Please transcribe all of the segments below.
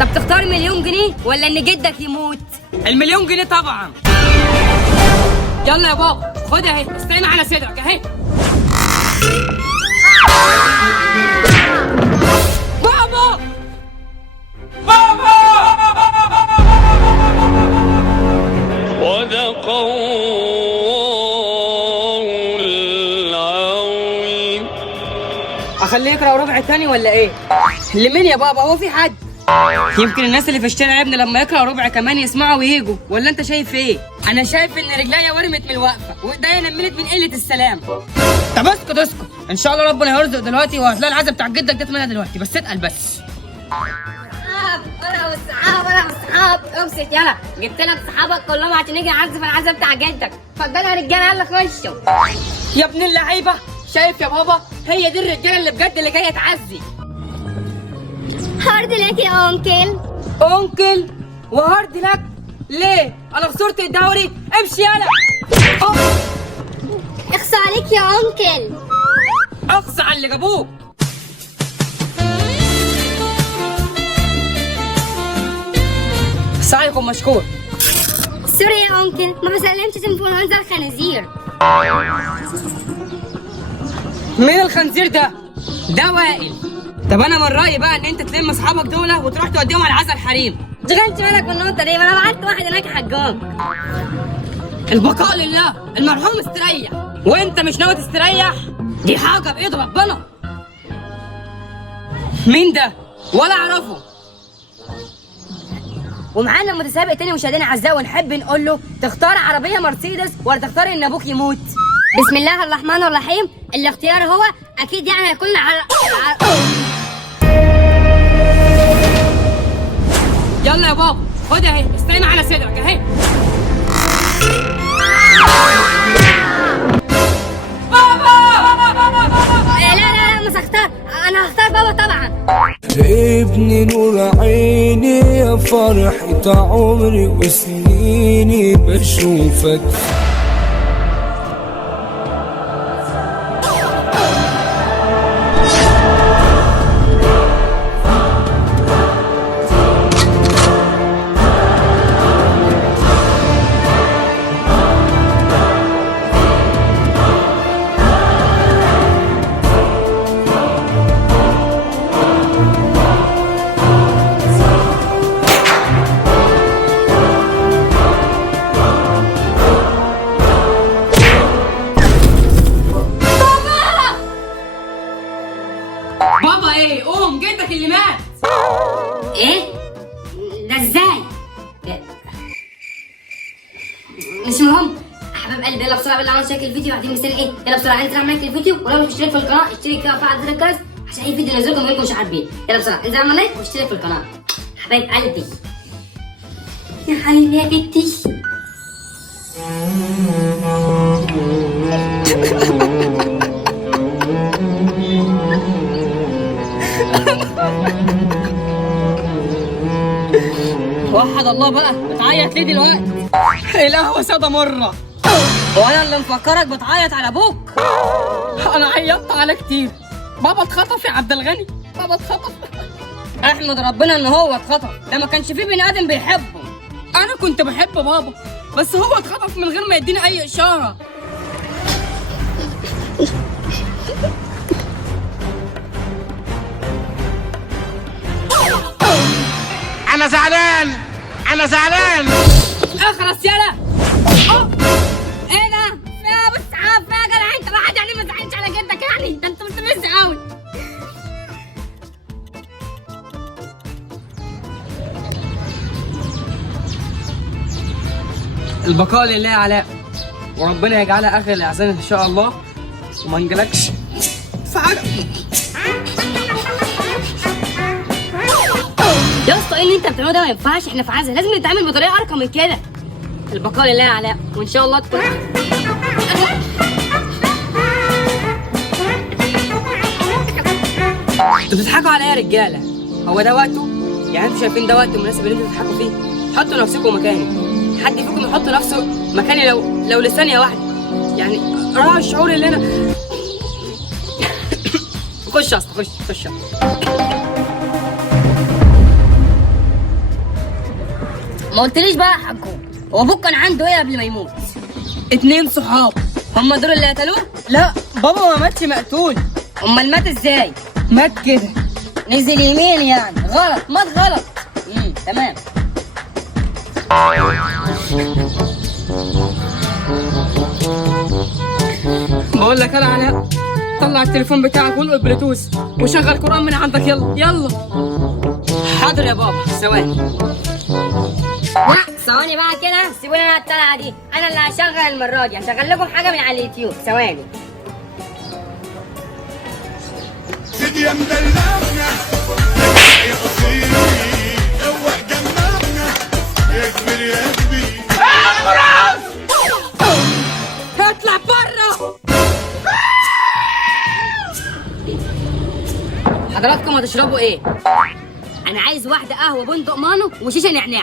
طب تختار مليون جنيه ولا ان جدك يموت؟ المليون جنيه طبعا. يلا يا بابا خد اهي، استعين على صدرك اهي. بابا بابا صدق الله العظيم. اخليه يقرا ربع تاني ولا ايه؟ لمين يا بابا؟ هو في حد؟ يمكن الناس اللي في الشارع يا ابني لما يقرا ربع كمان يسمعوا وييجوا، ولا انت شايف ايه؟ انا شايف ان رجليا ورمت من الوقفه وايديا نملت من قله السلام. طب اسكت اسكت، ان شاء الله ربنا هيرزق دلوقتي وهتلاقي العزا بتاع جدك جت منها دلوقتي، بس اتقل بس. انا والصحاب ابسط يلا، جبت لك صحابك كلهم عشان نيجي نعزف العزا بتاع جدك. اتفضلوا يا رجاله يلا خشوا. يا ابن اللعيبه، شايف يا بابا؟ هي دي الرجاله اللي بجد اللي جايه تعزي. هارد لك يا انكل. انكل وهارد لك؟ ليه؟ انا خسرت الدوري؟ امشي يلا. اخصى عليك يا انكل. اقصى على اللي جابوك. سعيكم مشكور. سوري يا انكل، ما بسلمش انفلونزا الخنازير. مين الخنزير ده؟ ده وائل. طب انا من رايي بقى ان انت تلم اصحابك دول وتروح توديهم على عزا الحريم. تشغلش بالك من النقطه دي، ما انا بعت واحد هناك حجاج. البقاء لله، المرحوم استريح وانت مش ناوي تستريح؟ دي حاجه بايد ربنا. مين ده؟ ولا اعرفه. ومعانا متسابق تاني مشاهدينا اعزائي، ونحب نقول له تختار عربيه مرسيدس ولا تختار ان ابوك يموت؟ بسم الله الرحمن الرحيم. الاختيار هو اكيد يعني هيكون يلا يا بابا خد اهي، استعين على صدرك اهي. لا مش هختار، انا هختار بابا طبعا. ابني نور عيني يا فرحة عمري وسنيني بشوفك. بابا ايه؟ قوم، جدك اللي مات. ايه ده ازاي؟ مش مهم حباب قلبي، يلا بسرعه بالله عشان شكل الفيديو بعدين مستني ايه. يلا بسرعه انزل اعمل لايك للفيديو، ولو مش مشترك في القناه اشترك كده وفعل زر الجرس عشان اي فيديو ينزلكم غيركم مش عارفين. يلا بسرعه انزل اعمل لايك واشترك في القناه حبايب قلبي. يا حبيبي يا بنتي. وحد الله بقى، بتعيط ليه دلوقتي؟ القهوة سادة مرة. وانا اللي مفكرك بتعيط على ابوك. انا عيطت على كتير. بابا اتخطف يا عبد الغني، بابا اتخطف. احمد ربنا ان هو اتخطف، ده ما كانش فيه بني ادم بيحبه. انا كنت بحب بابا بس هو اتخطف من غير ما يديني اي اشارة. أنا زعلان، أنا زعلان. اخرس يلا. ايه ده؟ يا ابو الصحاب يا جدع انت واحد يعني ما تزعلش على جدك يعني، ده انت مستفز قوي. البقاء لله يا علاء، وربنا يجعلها اخر الاحزان ان شاء الله وما نجلكش في حاجه. يا اسطى ايه اللي انت بتعمله ده؟ ما ينفعش، احنا في عزا لازم نتعامل بطريقه ارقى من كده. البقاء لله يا علاء، وان شاء الله تكون. انتوا بتضحكوا عليا يا رجاله؟ هو ده وقته؟ يعني انتوا شايفين ده وقت مناسب ان انتوا تضحكوا فيه؟ حطوا نفسكم مكاني. حد فيكم يحط نفسه مكاني لو لثانيه واحده؟ يعني راعوا الشعور اللي انا. خش يا اسطى، خش. ما قلتليش بقى يا حجو، هو ابوك كان عنده ايه قبل ما يموت؟ 2 صحاب. هم دول اللي قتلوه؟ لا بابا ما ماتش مقتول، امال مات ازاي؟ مات كده. نزل يمين يعني، غلط، مات غلط. تمام. بقول لك انا علاء، طلع التليفون بتاعك والقط بلوتوث وشغل قرآن من عندك. يلا يلا. حاضر يا بابا، ثواني. لا ثواني بقى كده، سيبوني انا الطلعه دي، انا اللي هشغل المره دي، هشغل لكم حاجه من على اليوتيوب. ثواني. سيدي يا مدلعنا يا قصير اوعى جنبنا يا كبير يا كبير. اطلع بره. حضراتكم هتشربوا ايه؟ انا عايز واحده قهوه بندق مانو وشيشه نعناع.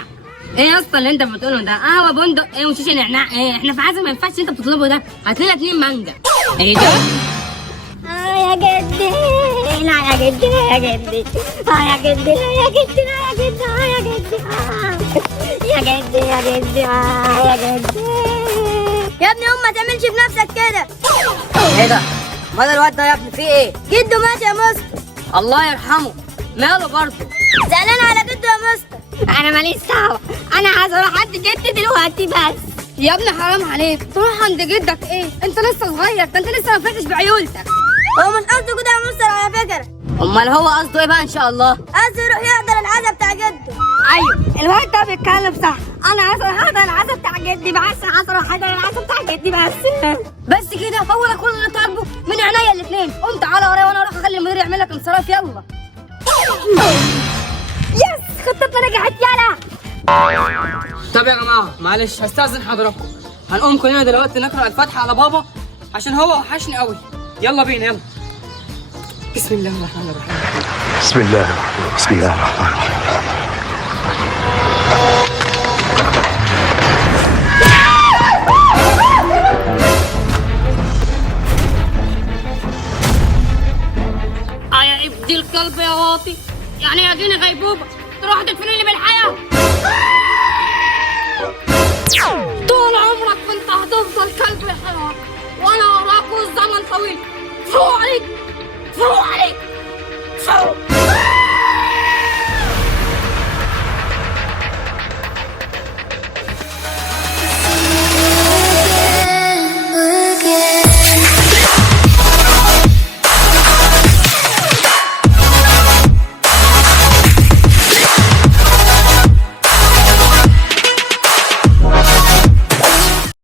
ايه يا اسطى اللي انت بتقوله ده؟ قهوه بندق ايه وشيشه نعناع ايه؟ احنا في عزم، ما ينفعش اللي انت بتطلبه ده. هات لنا 2 مانجا. ايه ده؟ يا جدي، لا يا جدي، لا يا جدي، يا جدي، لا يا جدي، لا يا جدي، يا جدي، يا جدي، يا جدي، يا جدي. يا ابني ما تعملش في نفسك كده. ايه ده؟ مال الواد ده يا ابني؟ في ايه؟ جده مات يا مستر. الله يرحمه. ماله برضه؟ زعلان على جده يا مستر. انا ماليش دعوه، انا عايز اروح عند جدي دلوقتي بس. يا ابني حرام عليك، تروح عند جدك ايه؟ انت لسه صغير، ده انت لسه ما فاتش بعيولتك. هو مش قصده كده يا مستر على فكره. امال هو قصده ايه بقى ان شاء الله؟ قصده يروح يحضر العزا بتاع جده. ايوه الواد ده بيتكلم صح. انا عايز اروح احضر العزا بتاع جدي بس، عايز اروح احضر العزا بتاع جدي بس كده. هو ده كل اللي طالبه من عينيا الاثنين. قوم تعالى ورايا وانا اروح اخلي المدير يعمل لك انصراف. يلا. يس، خطتنا نجحت. يلا. طب يا جماعه معلش هستأذن حضراتكم، هنقوم كلنا دلوقتي نقرأ الفاتحة على بابا عشان هو وحشني قوي. يلا بينا يلا. بسم الله الرحمن الرحيم. بسم الله الرحمن بسم الله الرحمن الرحيم. يا ابدي القلب يا واطي، يعني يا جيني غيبوبه تروح تدفنيني بالحياه؟ طول عمرك كنت هتفضل كلب الحياه وانا وراك والزمن طويل. فوق عليك، فوق عليك، فوق.